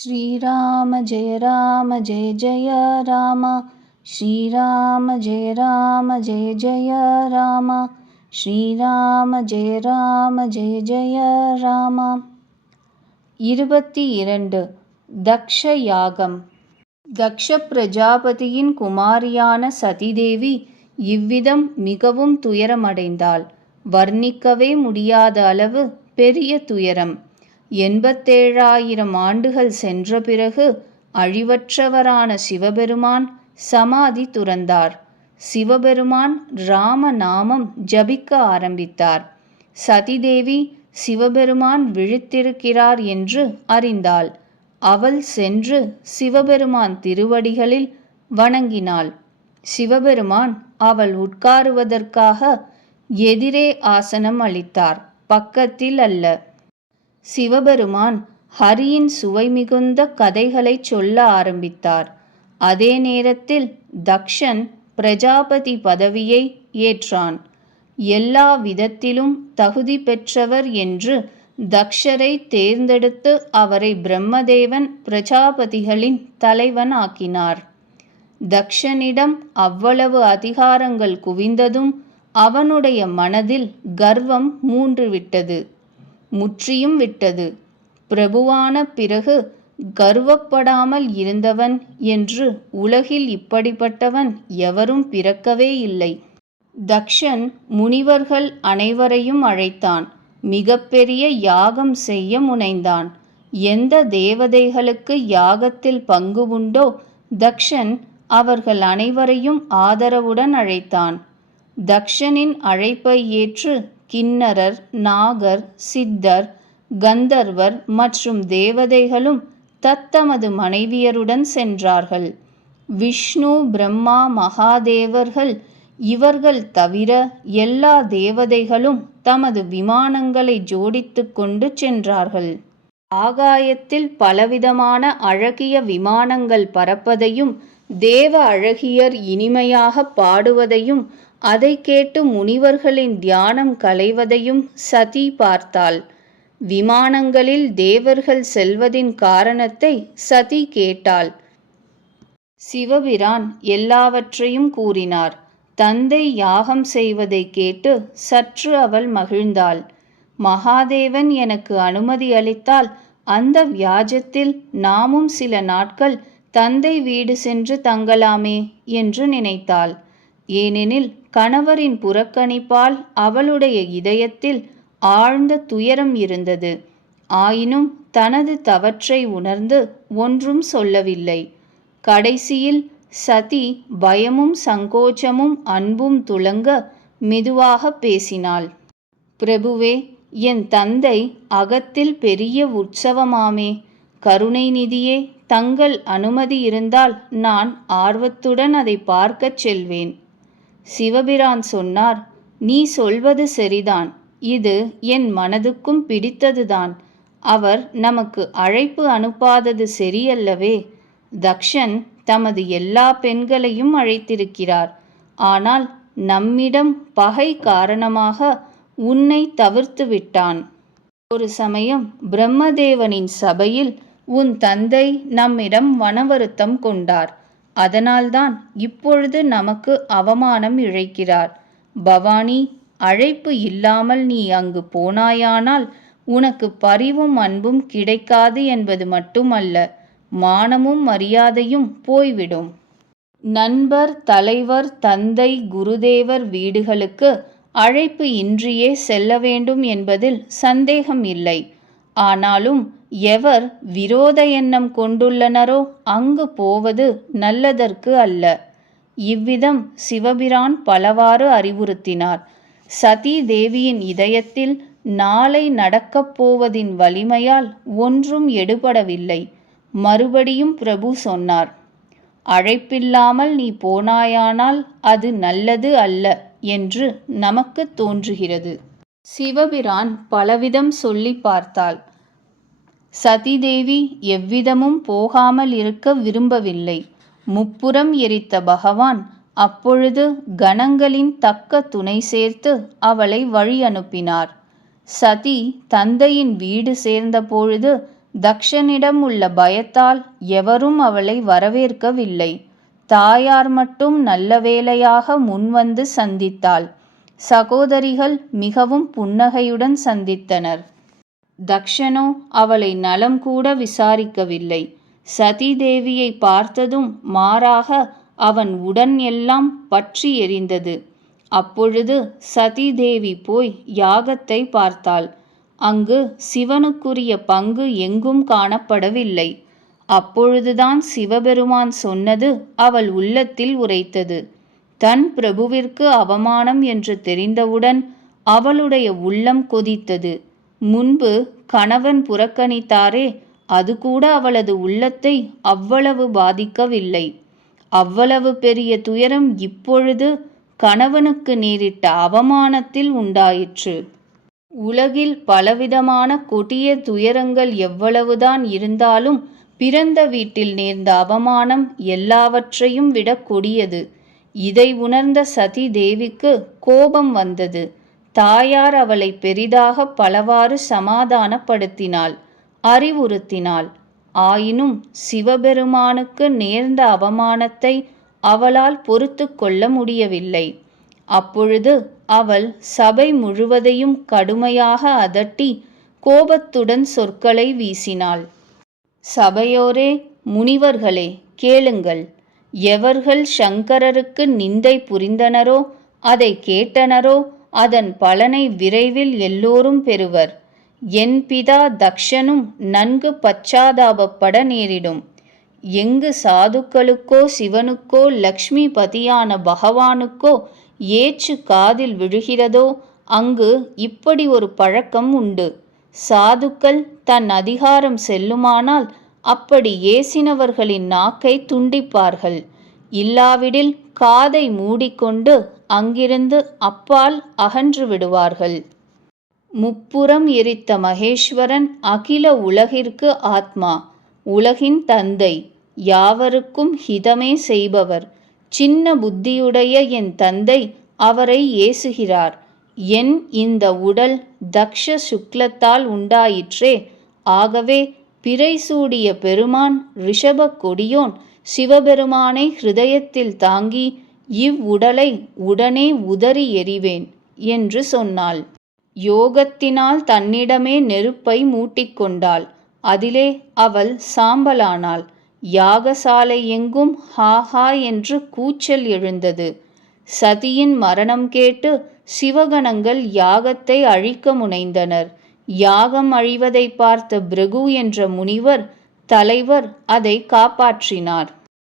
श्रीराम जय राम जय जय राम श्रीराम जय राम जय जय राम ஸ்ரீராம ஜெய ராம ஜெய ஜெய ராமா இருபத்தி இரண்டு தக்ஷ யாகம் தக்ஷ பிரஜாபதியின் குமாரியான சதிதேவி இவ்விதம் மிகவும் துயரமடைந்தாள் வர்ணிக்கவே முடியாத அளவு பெரிய துயரம் எண்பத்தேழாயிரம் ஆண்டுகள் சென்ற பிறகு அழிவற்றவரான சிவபெருமான் சமாதி துறந்தார். சிவபெருமான் ராம நாமம் ஜபிக்க ஆரம்பித்தார். சதிதேவி சிவபெருமான் விழித்திருக்கிறார் என்று அறிந்தாள். அவள் சென்று சிவபெருமான் திருவடிகளில் வணங்கினாள். சிவபெருமான் அவள் உட்காருவதற்காக எதிரே ஆசனம் அளித்தார். பக்கத்தில் அல்ல. சிவபெருமான் ஹரியின் சுவை மிகுந்த கதைகளை சொல்ல ஆரம்பித்தார். அதே நேரத்தில் தக்ஷன் பிரஜாபதி பதவியை ஏற்றான். எல்லா விதத்திலும் தகுதி பெற்றவர் என்று தக்ஷரை தேர்ந்தெடுத்து அவரை பிரம்மதேவன் பிரஜாபதிகளின் தலைவன் ஆக்கினார். தக்ஷனிடம் அவ்வளவு அதிகாரங்கள் குவிந்ததும் அவனுடைய மனதில் கர்வம் மூன்று விட்டது. முற்றியும் விட்டது. பிரபுவான பிறகு கர்வப்படாமல் இருந்தவன் என்று உலகில் இப்படிப்பட்டவன் எவரும் பிறக்கவே இல்லை. தக்ஷன் முனிவர்கள் அனைவரையும் அழைத்தான். மிகப்பெரிய யாகம் செய்ய முனைந்தான். எந்த தேவதைகளுக்கு யாகத்தில் பங்கு உண்டோ தக்ஷன் அவர்கள் அனைவரையும் ஆதரவுடன் அழைத்தான். தக்ஷனின் அழைப்பை ஏற்று கிண்ணரர் நாகர் சித்தர் கந்தர்வர் மற்றும் தேவதைகளும் தத்தமது மனைவியருடன் சென்றார்கள். விஷ்ணு பிரம்மா மகாதேவர்கள் இவர்கள் தவிர எல்லா தேவதைகளும் தமது விமானங்களை ஜோடித்து கொண்டு சென்றார்கள். ஆகாயத்தில் பலவிதமான அழகிய விமானங்கள் பறப்பதையும் தேவ அழகியர் இனிமையாக பாடுவதையும் அதை கேட்டு முனிவர்களின் தியானம் கலைவதையும் சதி பார்த்தாள். விமானங்களில் தேவர்கள் செல்வதின் காரணத்தை சதி கேட்டாள். சிவபிரான் எல்லாவற்றையும் கூறினார். தந்தை யாகம் செய்வதை கேட்டு சற்று அவள் மகிழ்ந்தாள். மகாதேவன் எனக்கு அனுமதி அளித்தால் அந்த வியாஜத்தில் நாமும் சில நாட்கள் தந்தை வீடு சென்று தங்கலாமே என்று நினைத்தாள். ஏனெனில் கணவரின் புறக்கணிப்பால் அவளுடைய இதயத்தில் ஆழ்ந்த துயரம் இருந்தது. ஆயினும் தனது தவற்றை உணர்ந்து ஒன்றும் சொல்லவில்லை. கடைசியில் சதி பயமும் சங்கோச்சமும் அன்பும் துளங்க மெதுவாக பேசினாள். பிரபுவே என் தந்தை அகத்தில் பெரிய உற்சவமாமே. கருணை நிதியே தங்கள் அனுமதி இருந்தால் நான் ஆர்வத்துடன் அதை பார்க்கச் செல்வேன். சிவபிரான் சொன்னார் நீ சொல்வது சரிதான். இது என் மனதுக்கும் பிடித்ததுதான். அவர் நமக்கு அழைப்பு அனுப்பாதது சரியல்லவே. தக்ஷன் தமது எல்லா பெண்களையும் அழைத்திருக்கிறார். ஆனால் நம்மிடம் பகை காரணமாக உன்னை தவிர்த்து விட்டான். ஒரு சமயம் பிரம்மதேவனின் சபையில் உன் தந்தை நம்மிடம் வனவருத்தம் கொண்டார். அதனால்தான் இப்பொழுது நமக்கு அவமானம் இழைக்கிறார். பவானி அழைப்பு இல்லாமல் நீ அங்கு போனாயானால் உனக்கு பரிவும் அன்பும் கிடைக்காது என்பது மட்டுமல்ல மானமும் மரியாதையும் போய்விடும். நண்பர் தலைவர் தந்தை குருதேவர் வீடுகளுக்கு அழைப்பு இன்றியே செல்ல வேண்டும் என்பதில் சந்தேகம் இல்லை. ஆனாலும் எவர் விரோத எண்ணம் கொண்டுள்ளனரோ அங்கு போவது நல்லதற்கு அல்ல. இவ்விதம் சிவபிரான் பலவாறு அறிவுறுத்தினார். சதி தேவியின் இதயத்தில் நாளை நடக்கப் போவதின் வலிமையால் ஒன்றும் எடுபடவில்லை. மறுபடியும் பிரபு சொன்னார் அழைப்பில்லாமல் நீ போனாயானால் அது நல்லது அல்ல என்று நமக்கு தோன்றுகிறது. சிவபிரான் பலவிதம் சொல்லி பார்த்தாள். சதிதேவி எவ்விதமும் போகாமல் இருக்க விரும்பவில்லை. முப்புறம் எரித்த பகவான் அப்பொழுது கணங்களின் தக்க துணை சேர்த்து அவளை வழி அனுப்பினார். சதி தந்தையின் வீடு சேர்ந்த பொழுது தக்ஷனிடம் உள்ள பயத்தால் எவரும் அவளை வரவேற்கவில்லை. தாயார் மட்டும் நல்ல வேளையாக முன்வந்து சந்தித்தாள். சகோதரிகள் மிகவும் புன்னகையுடன் சந்தித்தனர். தக்ஷனோ அவளை நலம் கூட விசாரிக்கவில்லை. சதி தேவியை பார்த்ததும் மாறாக அவன் உடன் எல்லாம் பற்றி எரிந்தது. அப்பொழுது சதிதேவி போய் யாகத்தை பார்த்தாள். அங்கு சிவனுக்குரிய பங்கு எங்கும் காணப்படவில்லை. அப்பொழுதுதான் சிவபெருமான் சொன்னது அவள் உள்ளத்தில் உரைத்தது. தன் பிரபுவிற்கு அவமானம் என்று தெரிந்தவுடன் அவளுடைய உள்ளம் கொதித்தது. முன்பு கணவன் புறக்கணித்தாரே அது கூட அவளது உள்ளத்தை அவ்வளவு பாதிக்கவில்லை. அவ்வளவு பெரிய துயரம் இப்பொழுது கணவனுக்கு நேரிட்ட அவமானத்தில் உண்டாயிற்று. உலகில் பலவிதமான கொடிய துயரங்கள் எவ்வளவுதான் இருந்தாலும் பிறந்த வீட்டில் நேர்ந்த அவமானம் எல்லாவற்றையும் விட கொடியது. இதை உணர்ந்த சதி தேவிக்கு கோபம் வந்தது. தாயார் அவளை பெரிதாக பலவாறு சமாதானப்படுத்தினாள் அறிவுறுத்தினாள். ஆயினும் சிவபெருமானுக்கு நேர்ந்த அவமானத்தை அவளால் பொறுத்து கொள்ள முடியவில்லை. அப்பொழுது அவள் சபை முழுவதையும் கடுமையாக அதட்டி கோபத்துடன் சொற்களை வீசினாள். சபையோரே முனிவர்களே கேளுங்கள். எவர்கள் சங்கரருக்கு நிந்தை புரிந்தனரோ அதை கேட்டனரோ அதன் பலனை விரைவில் எல்லோரும் பெறுவர். என் பிதா தக்ஷனும் நன்கு பச்சாதாபப்பட நேரிடும். எங்கு சாதுக்களுக்கோ சிவனுக்கோ லக்ஷ்மி பதியான பகவானுக்கோ ஏச்சு காதில் விழுகிறதோ அங்கு இப்படி ஒரு பழக்கம் உண்டு. சாதுக்கள் தன் அதிகாரம் செல்லுமானால் அப்படி ஏசினவர்களின் நாக்கை துண்டிப்பார்கள். இல்லாவிடில் காதை மூடிக்கொண்டு அங்கிருந்து அப்பால் அகன்று விடுவார்கள். முப்புறம் எரித்த மகேஸ்வரன் அகில உலகிற்கு ஆத்மா உலகின் தந்தை யாவருக்கும் ஹிதமே செய்பவர். சின்ன புத்தியுடைய என் தந்தை அவரை ஏசுகிறார். என் இந்த உடல் தக்ஷ சுக்லத்தால் உண்டாயிற்றே. ஆகவே பிறை சூடிய பெருமான் ரிஷப கொடியோன் சிவபெருமானை ஹிருதயத்தில் தாங்கி இவ்வுடலை உடனே உதறி எறிவேன் என்று சொன்னாள். யோகத்தினால் தன்னிடமே நெருப்பை மூட்டிக்கொண்டாள் அதிலே அவள் சாம்பலானாள். யாகசாலை எங்கும் ஹா ஹா என்று கூச்சல் எழுந்தது. சதியின் மரணம் கேட்டு சிவகணங்கள் யாகத்தை அழிக்க முனைந்தனர். யாகம் அழிவதை பார்த்த பிருகு என்ற முனிவர் தலைவர் அதை காப்பாற்றினார்.